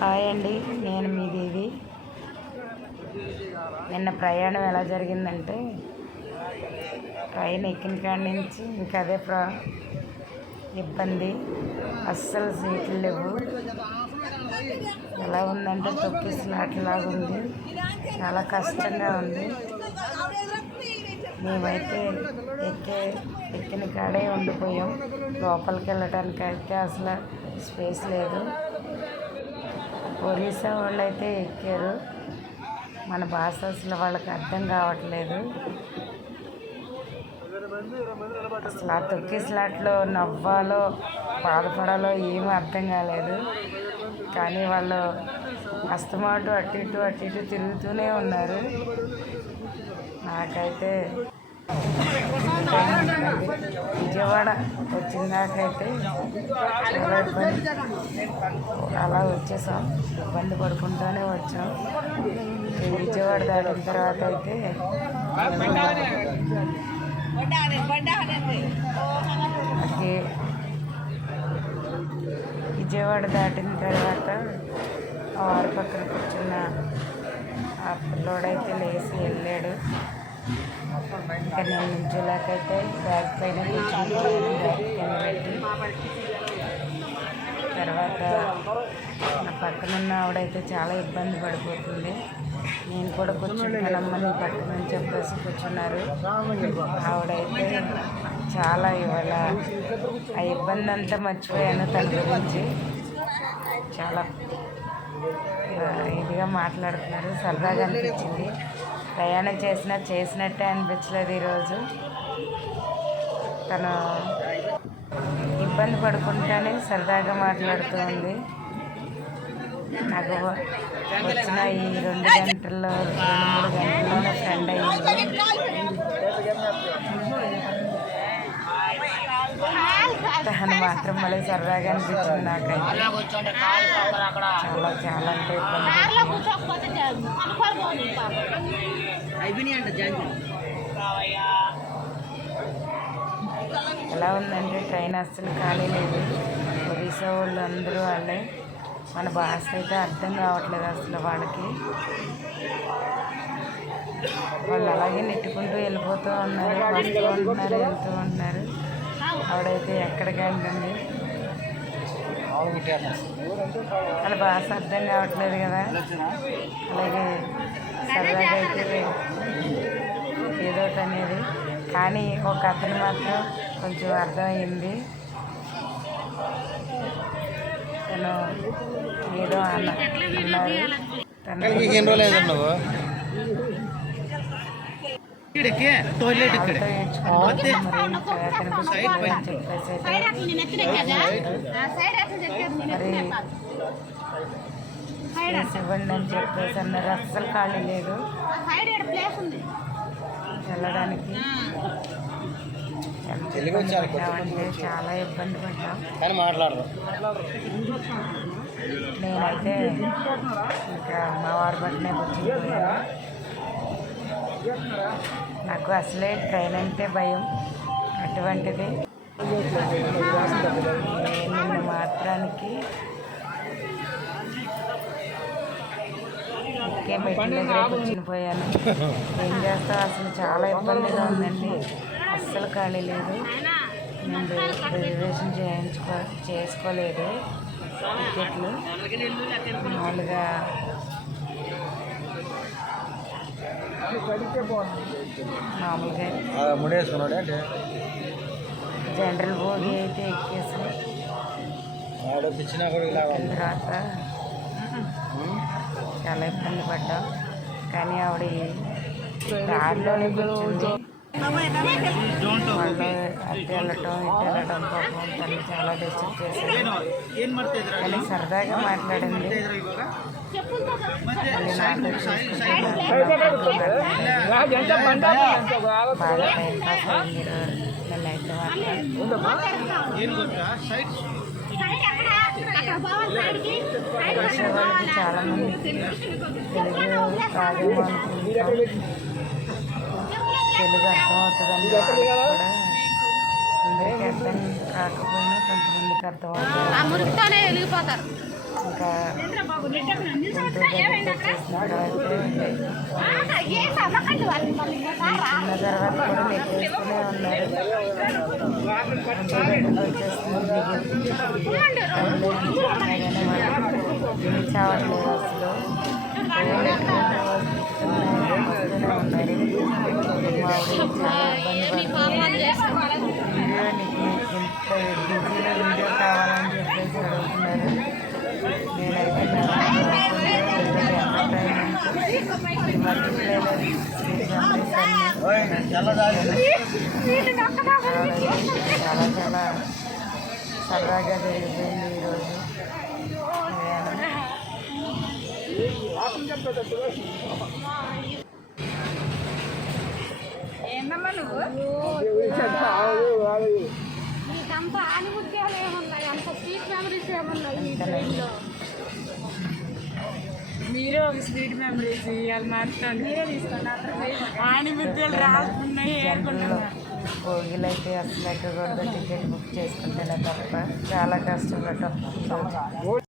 Hi అండి, నేను మీ దేవి. నిన్న ప్రయాణం ఎలా జరిగిందంటే, ట్రైన్ ఎక్కిన కాడి నుంచి ఇంకా అదే ఇబ్బంది. అస్సలు సీట్లు లేవు. ఎలా ఉందంటే తొక్కిసలాటలాగా ఉంది. చాలా కష్టంగా ఉంది. మేమైతే ఎక్కిన కాడే ఉండిపోయాం. లోపలికి వెళ్ళటానికి అయితే అసలు స్పేస్ లేదు. ఒరిస్సా వాళ్ళు అయితే ఎక్కారు. మన భాష అసలు వాళ్ళకి అర్థం కావట్లేదు. అసలు ఆ తొక్కిసలాట్లో నవ్వాలో బాధపడాలో ఏమీ అర్థం కాలేదు. కానీ వాళ్ళు అస్తమాటు అటు ఇటు తిరుగుతూనే ఉన్నారు. నాకైతే విజయవాడ వచ్చిందాకైతే చాలా ఇబ్బంది. అలా వచ్చేసాం, ఇబ్బంది పడుకుంటూనే వచ్చాం. విజయవాడ దాటిన తర్వాత అయితే విజయవాడ దాటిన తర్వాత ఆరు పక్కన కూర్చున్న ఆ పిల్లోడైతే లేచి వెళ్ళాడు. ఇంకా నేను నుంచోలేకైతే బ్యాగ్ పైన కూర్చుని బ్యాగ్ కింద పెట్టి, తర్వాత నా పక్కనున్న ఆవిడైతే చాలా ఇబ్బంది పడిపోతుంది. నేను కూడా కూర్చుంటానమ్మా నీ పక్కన అని చెప్పేసి కూర్చున్నారు. ఆవిడైతే చాలా ఇవాళ ఆ ఇబ్బంది అంతా మర్చిపోయాను. తన గురించి చాలా ఇదిగా మాట్లాడుతున్నారు. సరదాగా అనిపించింది. ప్రయాణం చేసినట్టే అనిపించలేదు ఈరోజు. తను ఇబ్బంది పడుకుంటానే సరదాగా మాట్లాడుతూ ఉంది. నాకు వచ్చిన ఈ 2 గంటల్లో 2-3 గంటల్లోనే ఫ్రెండ్ అయ్యింది. తను మాత్రం మళ్ళీ సరదాగా అనిపించింది నాకైతే. చాలా అంటే ఎలా ఉందంటే ట్రైన్ అస్సలు ఖాళీ లేదు. ఒరిస్సా వాళ్ళు అందరూ వాళ్ళే. మన భాష అయితే అర్థం కావట్లేదు అసలు వాళ్ళకి. వాళ్ళు అలాగే నెట్టుకుంటూ వెళ్ళిపోతూ ఉన్నారు, వస్తూ ఉంటున్నారు, వెళ్తూ ఉంటున్నారు. ఆవిడైతే ఎక్కడికి వెళ్తుంది, వాళ్ళ భాష అర్థం కావట్లేదు కదా. అలాగే సరదాగా అయితే ఏదోటి అనేది. కానీ ఒక అతను మాత్రం కొంచెం అర్థమయ్యింది. తను ఏదో అన్నారు. ఇవ్వండి అని చెప్పేసి అన్నారు. అస్సలు ఖాళీ లేదు వెళ్ళడానికి. చాలా ఇబ్బంది పడ్డాం. నేనైతే ఇంకా మా వారి బట్టినే కూర్చుంటున్నాను. నాకు అసలే ట్రైన్ అంటే భయం. అటువంటిది నిన్న మాత్రానికి ఒకే మెట్ల దగ్గర కూర్చుని పోయాను. ఏం చేస్తావు, అసలు చాలా ఇబ్బందిగా ఉందండి. అస్సలు ఖాళీ లేదు. నేను రిజర్వేషన్ చేసుకోలేదు టికెట్లు. మామూలుగా జనరల్ భోగి అయితే ఎక్కేసి తర్వాత చాలా ఇబ్బంది పడ్డాం. కానీ ఆవిడ దారిలోనే కూర్చుంది. వాళ్ళు అటు వెళ్ళటం పాపం తను చాలా డిస్టర్బ్ చేశారు. కానీ సరదాగా మాట్లాడింది. మళ్ళీ నాతో బాగా టైం పాస్ అయింది. నన్నైతే వాళ్ళకి చాలామంది తెలుగు రాదేమో అనుకుంటాం. తెలుగు అర్థమవుతుందండి. వాళ్ళకి కూడా అందరికీ అర్థం కాకపోయినా కొంతమందికి అర్థమవుతుంది. ఇంకా గుంటూరు దగ్గరికి వచ్చేసిన తర్వాత చిన్న తర్వాత కూడా నెట్టేస్తూనే ఉన్నారు. గుంటూరు దగ్గరికి వచ్చేస్తుంది దిగి చావట్లేదు అసలు. వస్తూనే ఉన్నారు. మా ఊరు చాలా ఇబ్బంది పడుతుంది. వీడియో నీకు ఇంత బిజీలో వీడియో కావాలని చెప్పేసి అడుగుతున్నారు. నేనైతే చాలా చాలా సరదాగా జరిగిపోయింది ఈరోజు. ఏందమ్మా నువ్వు నీకంత ఆనుభూత్యాలు ఏమున్నాయి, అంత స్వీట్ మెమరీస్ ఏమున్నాయి? మీరే ఒక స్వీట్ మెమరీస్ ఇవాళ మాట్లాడండి. మీరే తీసుకోండి. ఆనుభూత్యాలు రాసుకున్నాయి. భోగిలైతే అసలు ఎక్కకూడదు. టికెట్ బుక్ చేసుకుంటేనే తప్ప చాలా కష్టం.